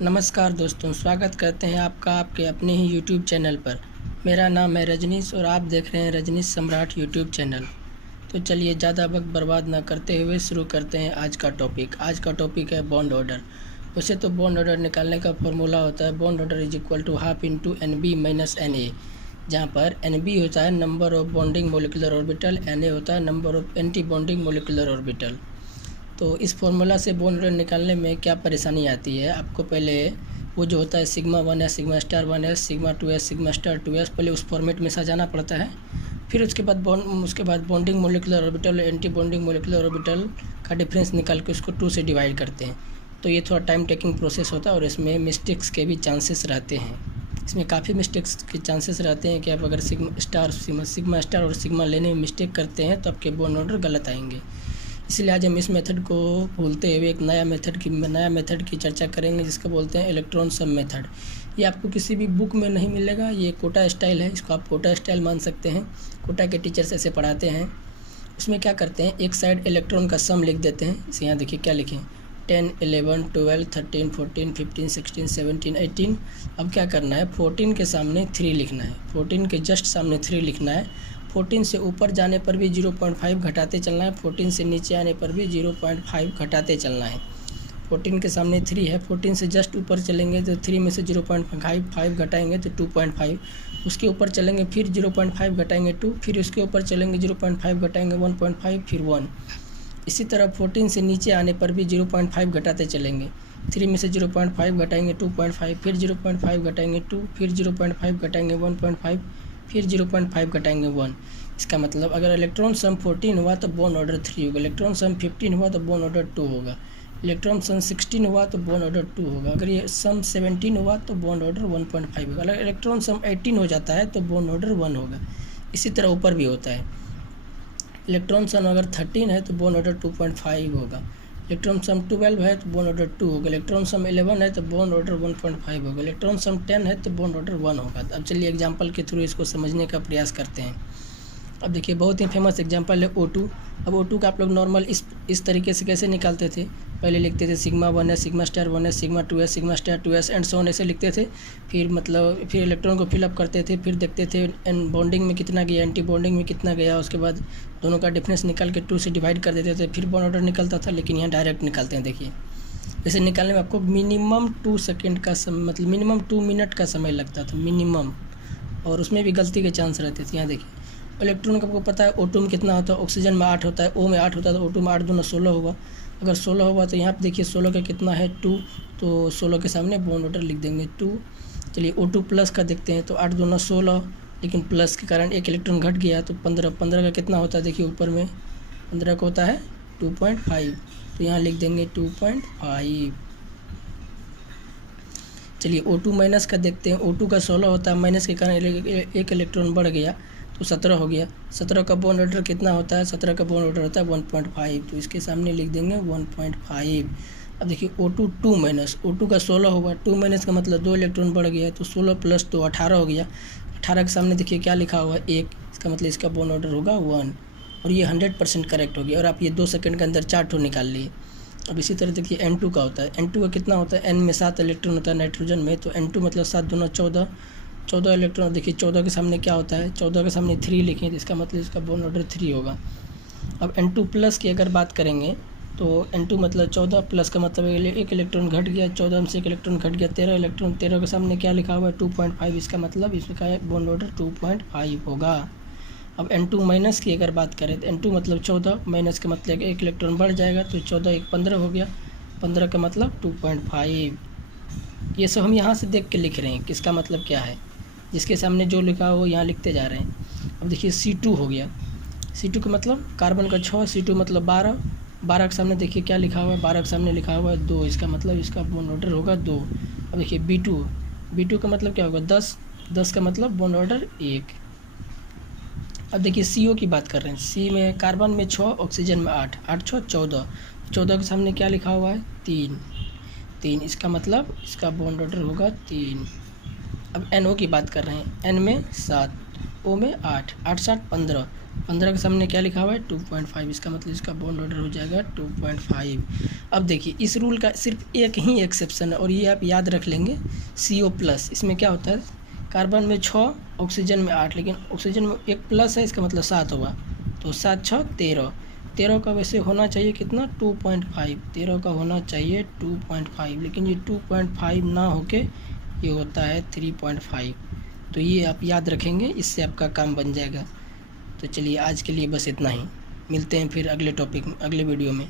नमस्कार दोस्तों, स्वागत करते हैं आपका आपके अपने ही यूट्यूब चैनल पर। मेरा नाम है रजनीश और आप देख रहे हैं रजनीश सम्राट यूट्यूब चैनल। तो चलिए ज़्यादा वक्त बर्बाद ना करते हुए शुरू करते हैं आज का टॉपिक। आज का टॉपिक है बॉन्ड ऑर्डर। वैसे तो बॉन्ड ऑर्डर निकालने का फॉर्मूला होता है bond order is equal to half into NB minus NA, जहाँ पर NB होता है number of bonding molecular orbital, NA होता है number of anti bonding molecular orbital. तो इस फॉर्मूला से बॉन्ड ऑर्डर निकालने में क्या परेशानी आती है, आपको पहले वो जो होता है सिग्मा 1 है, सिग्मा स्टार 1 है, सिग्मा 2 है, सिग्मा स्टार 2 है, पहले उस फॉर्मेट में सजाना पड़ता है। फिर उसके बाद bonding molecular orbital anti bonding molecular orbital का डिफरेंस निकाल के उसको 2 से डिवाइड करते हैं। तो ये थोड़ा टाइम टेकिंग प्रोसेस होता है और इसमें मिस्टेक्स के भी चांसेस रहते हैं। इसमें काफ़ी मिस्टेक्स के चांसेस रहते हैं कि आप अगर सिग्मा स्टार और सिग्मा लेने में मिस्टेक करते हैं तो आपके बॉन्ड ऑर्डर गलत आएंगे। इसलिए आज हम इस मेथड को भूलते हुए एक नया मेथड की चर्चा करेंगे, जिसको बोलते हैं इलेक्ट्रॉन सम मेथड। ये आपको किसी भी बुक में नहीं मिलेगा, ये कोटा स्टाइल है, इसको आप कोटा स्टाइल मान सकते हैं। कोटा के टीचर्स ऐसे पढ़ाते हैं। उसमें क्या करते हैं, एक साइड इलेक्ट्रॉन का सम लिख देते हैं। इसे यहाँ देखिए क्या लिखें, 10, 11, 12, 13, 14, 15, 16, 17, 18। अब क्या करना है, 14 के सामने 3 लिखना है, 14 के जस्ट सामने 3 लिखना है। 14 से ऊपर जाने पर भी 0.5 घटाते चलना है, 14 से नीचे आने पर भी 0.5 घटाते चलना है। 14 के सामने 3 है, 14 से जस्ट ऊपर चलेंगे तो 3 में से 0.5 घटाएंगे तो 2.5, उसके ऊपर चलेंगे फिर 0.5 घटाएंगे 2, फिर उसके ऊपर चलेंगे 0.5 घटाएंगे 1.5, फिर 1। इसी तरह 14 से नीचे आने पर भी 0.5 घटाते चलेंगे, 3 में से 0.5 घटाएंगे 2.5, फिर 0.5 घटाएंगे 2, फिर 0.5 घटाएंगे 1.5, फिर 0.5 घटाएंगे 1। इसका मतलब अगर इलेक्ट्रॉन सम 14 हुआ तो बॉन्ड ऑर्डर 3 होगा, इलेक्ट्रॉन सम 15 हुआ तो बॉन्ड ऑर्डर 2 होगा, इलेक्ट्रॉन सम 16 हुआ तो बॉन्ड ऑर्डर 2 होगा, अगर ये सम 17 हुआ तो बॉन्ड ऑर्डर 1.5 होगा, अगर इलेक्ट्रॉन सम 18 हो जाता है तो बॉन्ड ऑर्डर 1 होगा। इसी तरह ऊपर भी होता है, इलेक्ट्रॉन सम अगर 13 है तो बॉन्ड ऑर्डर 2.5 होगा, इलेक्ट्रॉन सम 12 है तो बॉन्ड ऑर्डर 2 होगा, इलेक्ट्रॉन सम 11 है तो बॉन्ड ऑर्डर 1.5 होगा, इलेक्ट्रॉन सम 10 है तो बॉन्ड ऑर्डर 1 होगा। अब चलिए एग्जांपल के थ्रू इसको समझने का प्रयास करते हैं। अब देखिए बहुत ही फेमस एग्जांपल है O2। अब O2 का आप लोग नॉर्मल इस तरीके से कैसे निकालते थे, पहले लिखते थे सिग्मा 1 है, सिग्मा स्टार 1 है, सिग्मा 2 है, सिग्मा स्टार 2 है एंड सो ऑन, ऐसे लिखते थे। फिर इलेक्ट्रॉन को फिलअप करते थे, फिर देखते थे एन बॉन्डिंग में कितना गया, एंटी बॉन्डिंग में कितना गया, उसके बाद दोनों का डिफरेंस निकाल के 2 से डिवाइड कर देते थे, फिर बॉन्ड ऑर्डर निकलता था। लेकिन यहाँ डायरेक्ट निकालते हैं। देखिए इसे निकालने में आपको मिनिमम 2 सेकेंड का समय, मतलब मिनिमम 2 मिनट का समय लगता था मिनिमम, और उसमें भी गलती के चांस रहते थे। यहाँ देखिए इलेक्ट्रॉन का आपको पता है O2 में कितना होता है, ऑक्सीजन में 8 होता है, O में 8 होता है, तो O2 में 8 दूना 16 होगा। अगर 16 होगा तो यहाँ पे देखिए 16 का कितना है 2, तो 16 के सामने बॉन्ड ऑर्डर लिख देंगे 2। चलिए O2 प्लस का देखते हैं तो 8 दूना 16, लेकिन प्लस के कारण एक इलेक्ट्रॉन घट गया तो 15 का कितना होता है, देखिए ऊपर में 15 का होता है 2.5, तो यहाँ लिख देंगे 2.5। चलिए O2 माइनस का देखते हैं, O2 का 16 होता है, माइनस के कारण एक इलेक्ट्रॉन बढ़ गया तो 17 हो गया। 17 का बॉन्ड ऑर्डर कितना होता है, 17 का बॉन्ड ऑर्डर होता है 1.5, तो इसके सामने लिख देंगे 1.5। अब देखिए O2 2 माइनस, O2 का 16 होगा, 2 माइनस का मतलब 2 इलेक्ट्रॉन बढ़ गया, तो 16 प्लस 2 18 हो गया। 18 के सामने देखिए क्या लिखा हुआ है 1, इसका मतलब इसका बॉन्ड ऑर्डर होगा 1, और ये 100% करेक्ट हो गया। और आप ये 2 सेकंड के अंदर 4 ठो निकाल लिए। अब इसी तरह देखिए N2 का होता है, N2 का कितना होता है, N में 7 इलेक्ट्रॉन होता है नाइट्रोजन में, तो N2 मतलब 7 दूना 14 इलेक्ट्रॉन। देखिए 14 के सामने क्या होता है, 14 के सामने 3 लिखें तो इसका मतलब इसका बॉन्ड ऑर्डर 3 होगा। अब N2 प्लस की अगर बात करेंगे तो N2 मतलब 14, प्लस का मतलब एक इलेक्ट्रॉन घट गया, 14 से एक इलेक्ट्रॉन घट गया, 13 इलेक्ट्रॉन, 13 के सामने क्या लिखा हुआ है 2.5, इसका मतलब इसका बॉन्ड ऑर्डर 2.5 होगा। अब N2 माइनस की अगर बात करें तो N2 मतलब 14, माइनस का मतलब एक इलेक्ट्रॉन बढ़ जाएगा, तो 14 एक 15 हो गया, 15 का मतलब 2.5। ये सब हम यहाँ से देख के लिख रहे हैं किसका मतलब क्या है, जिसके सामने जो लिखा हो यहाँ लिखते जा रहे हैं। अब देखिए C2 हो गया, C2 का मतलब कार्बन का 6, C2 मतलब 12, 12 के सामने देखिए क्या लिखा हुआ है, 12 के सामने लिखा हुआ है 2, इसका मतलब इसका बॉन्ड ऑर्डर होगा 2। अब देखिए B2 का मतलब क्या होगा 10, 10 का मतलब बॉन्ड ऑर्डर 1। अब देखिए CO की बात कर रहे हैं, C में कार्बन में 6, ऑक्सीजन में 8, 8 6 14, 14 के सामने क्या लिखा हुआ है 3, इसका मतलब इसका बॉन्ड ऑर्डर होगा 3। अब NO की बात कर रहे हैं, N में 7, O में 8, 8 7 15, 15 के सामने क्या लिखा हुआ है 2.5, इसका मतलब इसका बॉन्ड ऑर्डर हो जाएगा 2.5। अब देखिए इस रूल का सिर्फ एक ही एक्सेप्शन है और ये आप याद रख लेंगे, CO+। इसमें क्या होता है, कार्बन में 6, ऑक्सीजन में 8, लेकिन ऑक्सीजन में एक प्लस है, इसका मतलब 7 होगा, तो 7 6 13। 13 का वैसे होना चाहिए कितना 2.5, 13 का होना चाहिए 2.5, लेकिन ये 2.5 ना होके ये होता है 3.5। तो ये आप याद रखेंगे, इससे आपका काम बन जाएगा। तो चलिए आज के लिए बस इतना ही, मिलते हैं फिर अगले टॉपिक में, अगले वीडियो में।